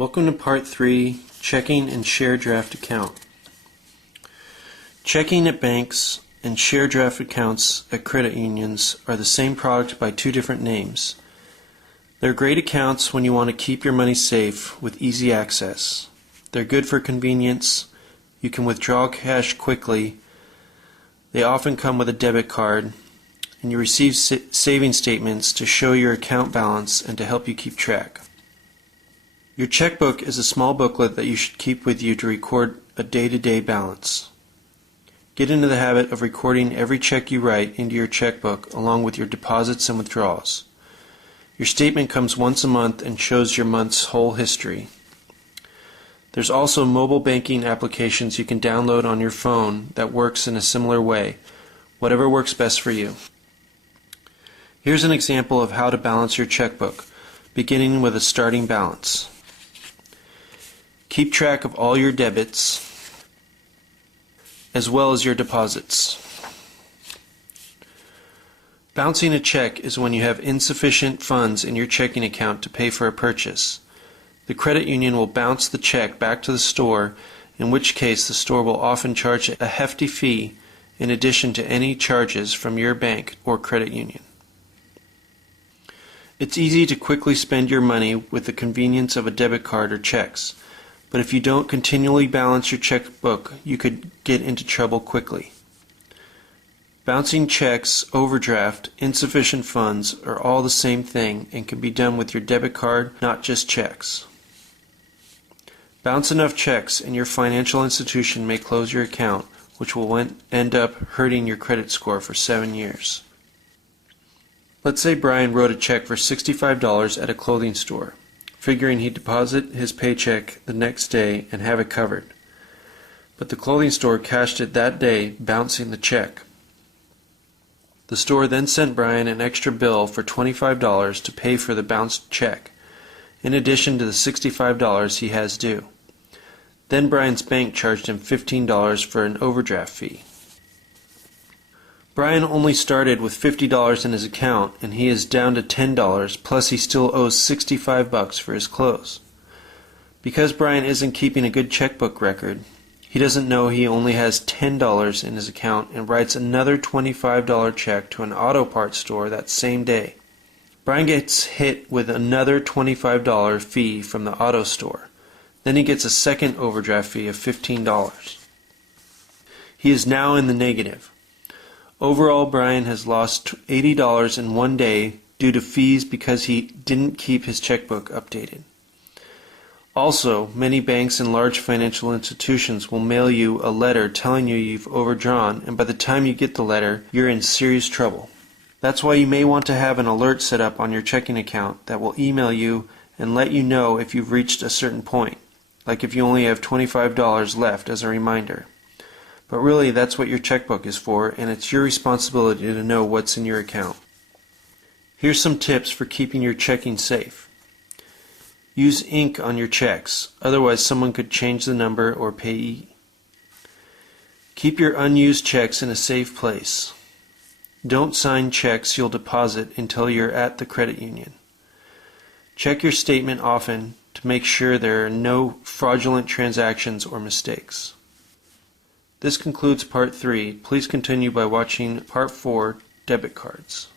Welcome to Part 3, Checking and Share Draft Account. Checking at banks and share draft accounts at credit unions are the same product by two different names. They're great accounts when you want to keep your money safe with easy access. They're good for convenience. You can withdraw cash quickly. They often come with a debit card, and you receive saving statements to show your account balance and to help you keep track. Your checkbook is a small booklet that you should keep with you to record a day-to-day balance. Get into the habit of recording every check you write into your checkbook along with your deposits and withdrawals. Your statement comes once a month and shows your month's whole history. There's also mobile banking applications you can download on your phone that works in a similar way, whatever works best for you. Here's an example of how to balance your checkbook, beginning with a starting balance. Keep track of all your debits as well as your deposits. Bouncing a check is when you have insufficient funds in your checking account to pay for a purchase. The credit union will bounce the check back to the store, in which case the store will often charge a hefty fee in addition to any charges from your bank or credit union. It's easy to quickly spend your money with the convenience of a debit card or checks, but if you don't continually balance your checkbook, you could get into trouble quickly. Bouncing checks, overdraft, insufficient funds are all the same thing and can be done with your debit card, not just checks. Bounce enough checks and your financial institution may close your account, which will end up hurting your credit score for 7 years. Let's say Brian wrote a check for $65 at a clothing store, figuring he'd deposit his paycheck the next day and have it covered. But the clothing store cashed it that day, bouncing the check. The store then sent Brian an extra bill for $25 to pay for the bounced check, in addition to the $65 he has due. Then Brian's bank charged him $15 for an overdraft fee. Brian only started with $50 in his account, and he is down to $10, plus he still owes $65 for his clothes. Because Brian isn't keeping a good checkbook record, he doesn't know he only has $10 in his account and writes another $25 check to an auto parts store that same day. Brian gets hit with another $25 fee from the auto store. Then he gets a second overdraft fee of $15. He is now in the negative. Overall, Brian has lost $80 in one day due to fees because he didn't keep his checkbook updated. Also, many banks and large financial institutions will mail you a letter telling you you've overdrawn, and by the time you get the letter, you're in serious trouble. That's why you may want to have an alert set up on your checking account that will email you and let you know if you've reached a certain point, like if you only have $25 left as a reminder. But really, that's what your checkbook is for, and it's your responsibility to know what's in your account. Here's some tips for keeping your checking safe. Use ink on your checks, otherwise someone could change the number or payee. Keep your unused checks in a safe place. Don't sign checks you'll deposit until you're at the credit union. Check your statement often to make sure there are no fraudulent transactions or mistakes. This concludes Part 3. Please continue by watching Part 4, Debit Cards.